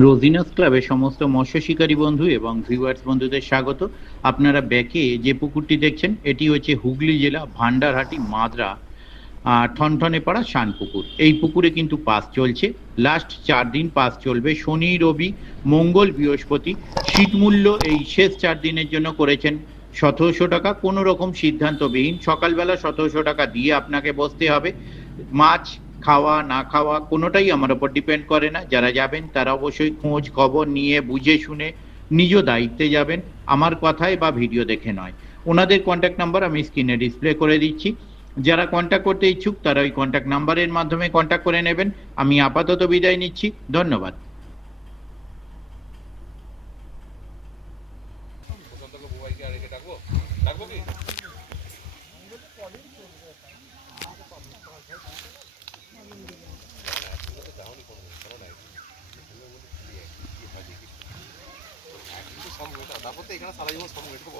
রোজিনাস ক্লাবে সমস্ত মৎস্য শিকারী বন্ধু এবং ভিউয়ার্স বন্ধুদের স্বাগত। আপনারা ব্যাকে যে পুকুরটি দেখছেন এটি হচ্ছে হুগলি জেলা ভান্ডারহাটি মাদ্রা ঠনঠনেপাড়া শান পুকুর। এই পুকুরে কিন্তু পাস চলছে, লাস্ট 4 দিন পাস চলবে, শনি রবি মঙ্গল বৃহস্পতি। শীত মূল্য এই শেষ 4 দিনের জন্য করেছেন 1700 টাকা, কোনো রকম সিদ্ধান্তবিহীন। সকালবেলা 1700 টাকা দিয়ে আপনাকে বসতে হবে। মাছ খাওয়া না খাওয়া কোনোটাই আমার ওপর ডিপেন্ড করে না। যারা যাবেন তারা অবশ্যই খোঁজ খবর নিয়ে বুঝে শুনে নিজ দায়িত্বে যাবেন, আমার কথায় বা ভিডিও দেখে নয়। ওনাদের কন্ট্যাক্ট নাম্বার আমি স্ক্রিনে ডিসপ্লে করে দিচ্ছি। যারা কন্ট্যাক্ট করতে ইচ্ছুক তারা ওই কন্ট্যাক্ট নাম্বারের মাধ্যমে কন্ট্যাক্ট করে নেবেন। আমি আপাতত বিদায় নিচ্ছি, ধন্যবাদ। তারপর তো এখানে সারা জীবন সব মেটে